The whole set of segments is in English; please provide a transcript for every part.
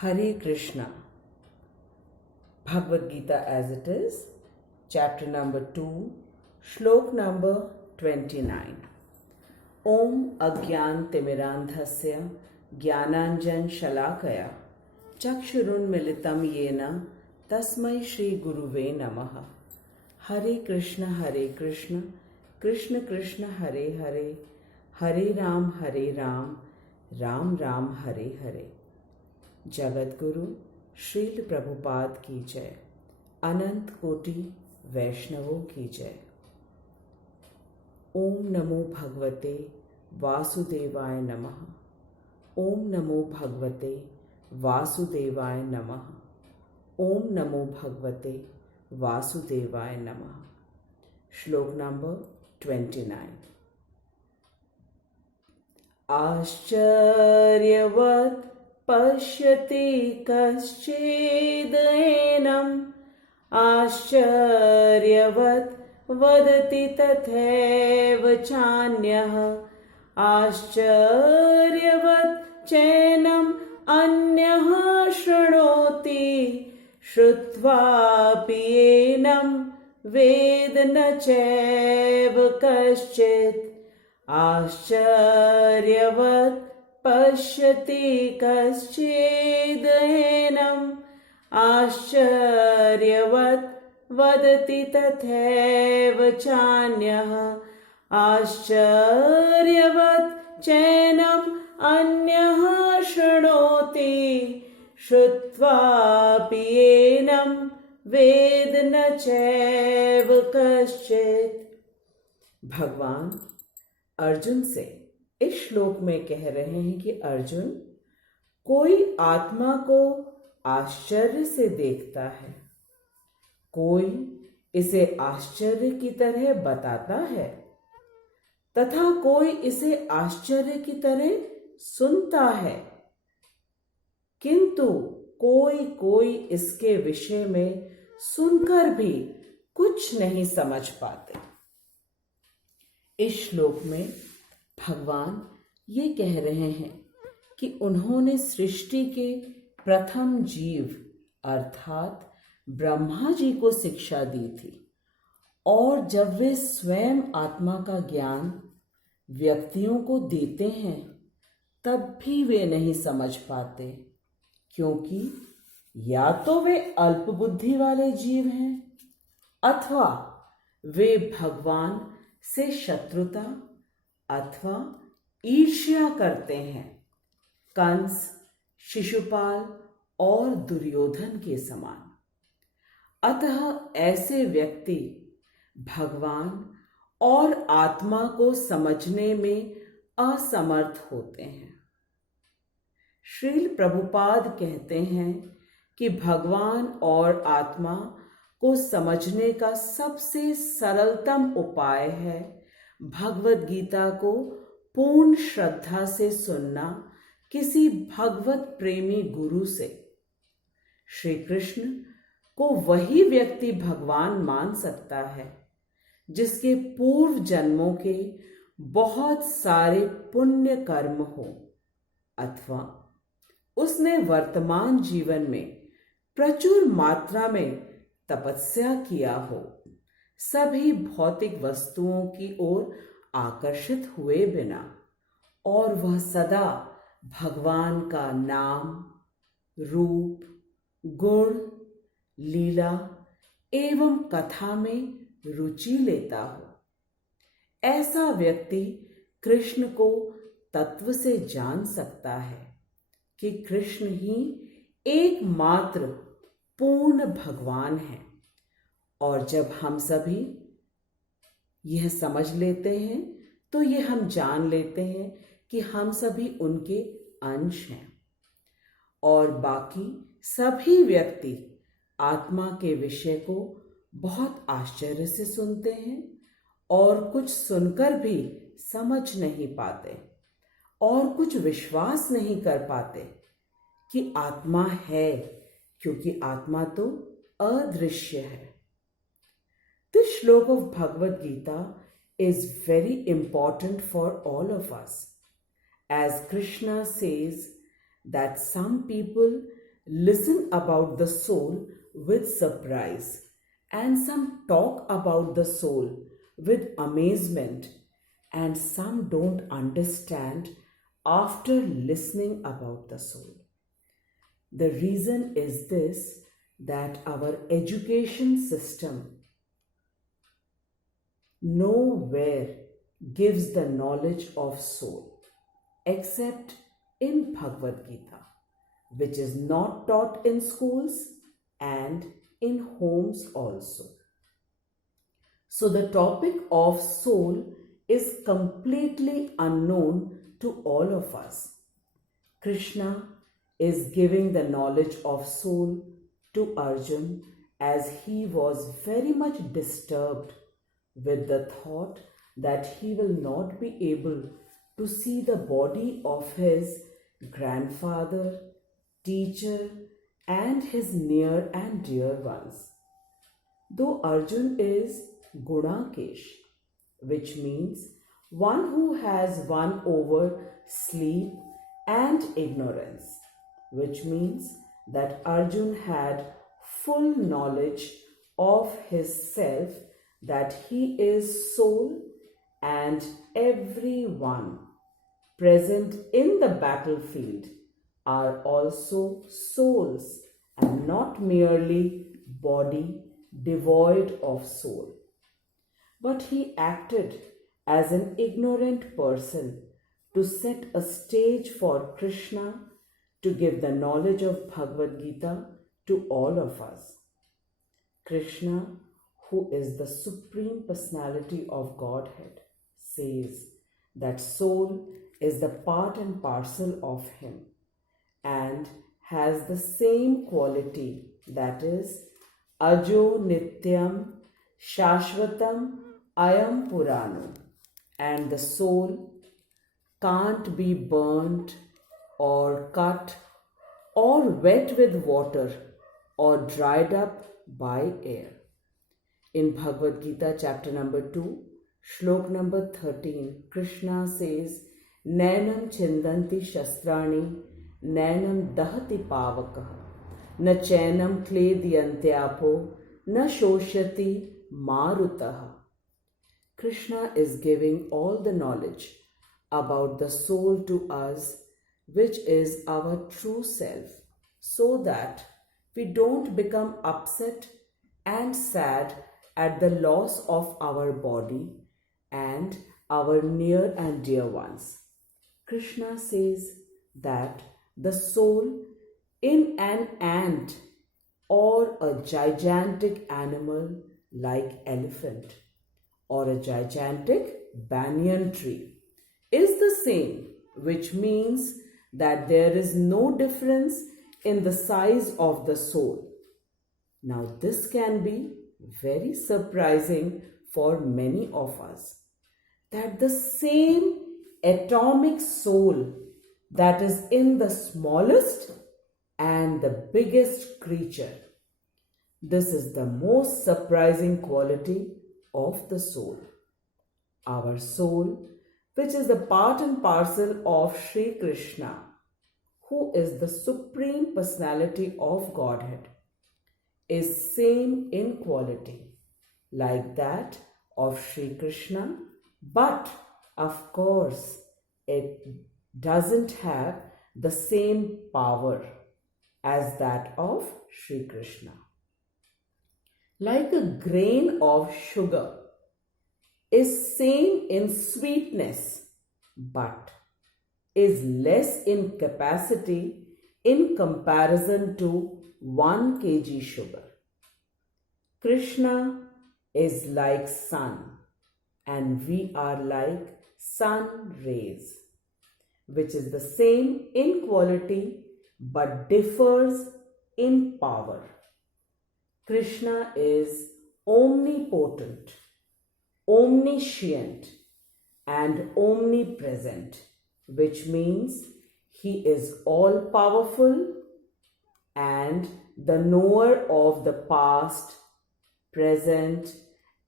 Hare Krishna. Bhagwat Gita as it is, chapter number 2, Shlok number 29. Om Agyan Timirandhasya Jnananjan Shalakaya Chakshurun Militam Yena Tasmai Shri Guruve Namaha. Hare Krishna, Krishna Krishna, Hare Hare, Hare Ram, Ram Ram, Hare Hare. Jagat Guru Srila Prabhupada की जय, अनंत कोटि वैष्णवों की जय। ओम नमो भगवते वासुदेवाय नमः। ओम नमो भगवते वासुदेवाय नमः। ओम नमो भगवते वासुदेवाय नमः। श्लोक नंबर 29। आश्चर्यवत् पश्यति कश्चिदेनम्, आश्चर्यवत् वदति तथैव चान्यः, आश्चर्यवत् चैनम् अन्यः शृणोति, श्रुत्वापि एनं वेद न चैव कश्चित्। आश्चर्यवत् पश्यति कश्चिदेनम्, आश्चर्यवत् वदति तथैव चान्यः, आश्चर्यवत् चैनम् अन्यः शृणोति, श्रुत्वापि एनं वेद न चैव कश्चित्। भगवान अर्जुन से इस श्लोक में कह रहे हैं कि अर्जुन, कोई आत्मा को आश्चर्य से देखता है, कोई इसे आश्चर्य की तरह बताता है, तथा कोई इसे आश्चर्य की तरह सुनता है, किंतु कोई इसके विषय में सुनकर भी कुछ नहीं समझ पाते। इस श्लोक में भगवान ये कह रहे हैं कि उन्होंने सृष्टि के प्रथम जीव अर्थात ब्रह्मा जी को शिक्षा दी थी, और जब वे स्वयं आत्मा का ज्ञान व्यक्तियों को देते हैं तब भी वे नहीं समझ पाते, क्योंकि या तो वे अल्प बुद्धि वाले जीव हैं अथवा वे भगवान से शत्रुता अथवा ईर्ष्या करते हैं, कंस, शिशुपाल और दुर्योधन के समान। अतः ऐसे व्यक्ति भगवान और आत्मा को समझने में असमर्थ होते हैं। श्रील प्रभुपाद कहते हैं कि भगवान और आत्मा को समझने का सबसे सरलतम उपाय है भगवत गीता को पूर्ण श्रद्धा से सुनना किसी भगवत प्रेमी गुरु से। श्री कृष्ण को वही व्यक्ति भगवान मान सकता है जिसके पूर्व जन्मों के बहुत सारे पुण्य कर्म हो, अथवा उसने वर्तमान जीवन में प्रचुर मात्रा में तपस्या किया हो, सभी भौतिक वस्तुओं की ओर आकर्षित हुए बिना, और वह सदा भगवान का नाम, रूप, गुण, लीला एवं कथा में रुचि लेता हो। ऐसा व्यक्ति कृष्ण को तत्व से जान सकता है कि कृष्ण ही एकमात्र पूर्ण भगवान है। और जब हम सभी यह समझ लेते हैं तो ये हम जान लेते हैं कि हम सभी उनके अंश हैं, और बाकी सभी व्यक्ति आत्मा के विषय को बहुत आश्चर्य से सुनते हैं और कुछ सुनकर भी समझ नहीं पाते और कुछ विश्वास नहीं कर पाते कि आत्मा है, क्योंकि आत्मा तो अदृश्य है। This shlok of Bhagwat Gita is very important for all of us, as Krishna says that some people listen about the soul with surprise, and some talk about the soul with amazement, and some don't understand after listening about the soul. The reason is this, that our education system nowhere gives the knowledge of soul except in Bhagavad Gita, which is not taught in schools and in homes also. So the topic of soul is completely unknown to all of us. Krishna is giving the knowledge of soul to Arjun as he was very much disturbed with the thought that he will not be able to see the body of his grandfather, teacher, and his near and dear ones. Though Arjun is Gunakesh, which means one who has won over sleep and ignorance, which means that Arjun had full knowledge of his self, that he is soul, and everyone present in the battlefield are also souls and not merely body devoid of soul. But he acted as an ignorant person to set a stage for Krishna to give the knowledge of Bhagavad Gita to all of us. Krishna, who is the Supreme Personality of Godhead, says that soul is the part and parcel of him and has the same quality, that is, Ajo Nityam Shashvatam Ayam Purano, and the soul can't be burnt or cut or wet with water or dried up by air. In Bhagavad Gita chapter number 2, Shlok number 13, Krishna says, Nainam chindanti shastrani, nainam dahati pavakaha, na chainam klediyantyapo, na shoshati marutaha. Krishna is giving all the knowledge about the soul to us, which is our true self, so that we don't become upset and sad at the loss of our body and our near and dear ones. Krishna says that the soul in an ant or a gigantic animal like elephant or a gigantic banyan tree is the same, which means that there is no difference in the size of the soul. Now, this can be very surprising for many of us, that the same atomic soul that is in the smallest and the biggest creature, this is the most surprising quality of the soul. Our soul, which is the part and parcel of Sri Krishna, who is the Supreme Personality of Godhead, is same in quality like that of Sri Krishna, but of course it doesn't have the same power as that of Sri Krishna. Like a grain of sugar is same in sweetness, but is less in capacity in comparison to 1 kg sugar. Krishna is like sun, and we are like sun rays, which is the same in quality but differs in power. Krishna is omnipotent, omniscient, and omnipresent, which means he is all powerful and the knower of the past, present,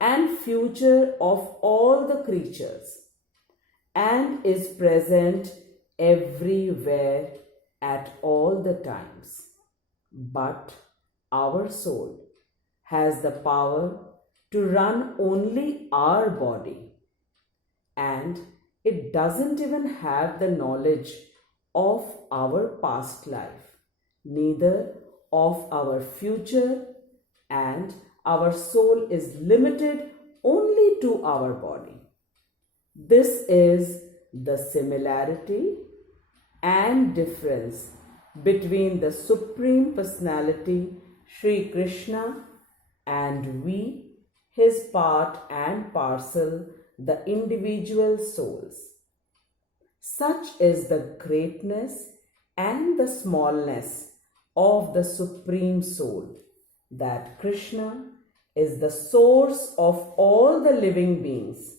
and future of all the creatures, and is present everywhere at all the times. but our soul has the power to run only our body, and it doesn't even have the knowledge of our past life, neither of our future, and our soul is limited only to our body. This is the similarity and difference between the Supreme Personality, Sri Krishna, and we, his part and parcel, the individual souls. Such is the greatness and the smallness of the Supreme Soul, that Krishna is the source of all the living beings,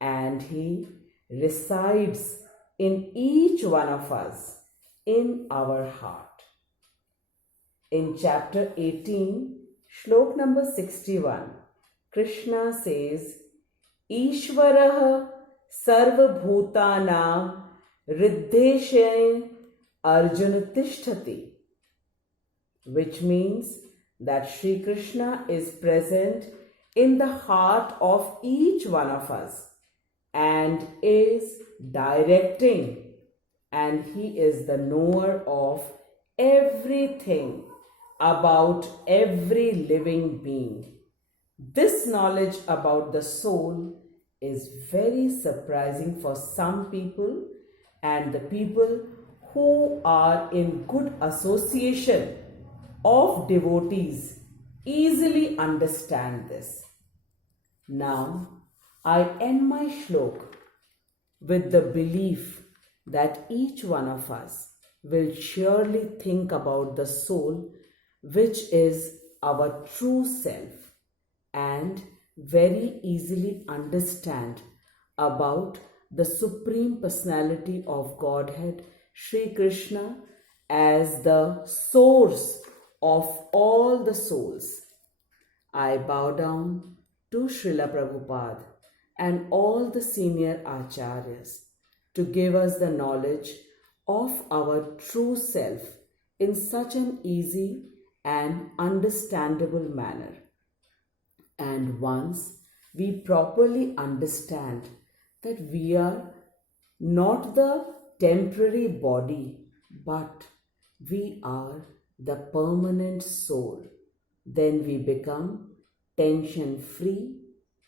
and he resides in each one of us, in our heart. In chapter 18, Shlok number 61, Krishna says, Ishvarah sarvabhutanam riddheshe Arjuna tishtati, which means that Sri Krishna is present in the heart of each one of us and is directing, and he is the knower of everything about every living being. This knowledge about the soul is very surprising for some people, and the people who are in good association of devotees easily understand this. Now, I end my shlok with the belief that each one of us will surely think about the soul, which is our true self, and very easily understand about the Supreme Personality of Godhead, Sri Krishna, as the source of all the souls. I bow down to Srila Prabhupada and all the senior acharyas to give us the knowledge of our true self in such an easy and understandable manner. And once we properly understand that we are not the temporary body, but we are the permanent soul, then we become tension-free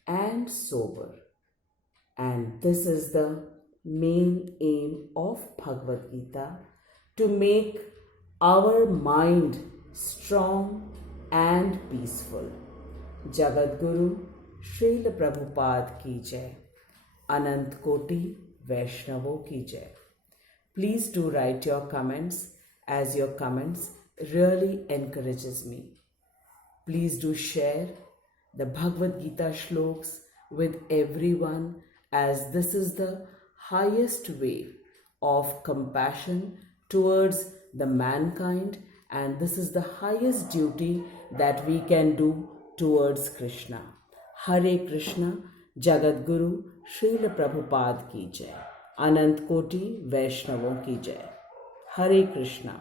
and sober. And this is the main aim of Bhagwat Gita, to make our mind strong and peaceful. Jagat Guru Srila Prabhupada ki jai. Anant Koti Vaishnavo ki jai. Please do write your comments, as your comments really encourages me. Please do share the Bhagavad Gita shloks with everyone, as this is the highest way of compassion towards the mankind, and this is the highest duty that we can do towards Krishna. Hare Krishna, Jagat Guru Srila Prabhupada ki jai. Anant Koti Vaishnavon ki jai. Hare Krishna.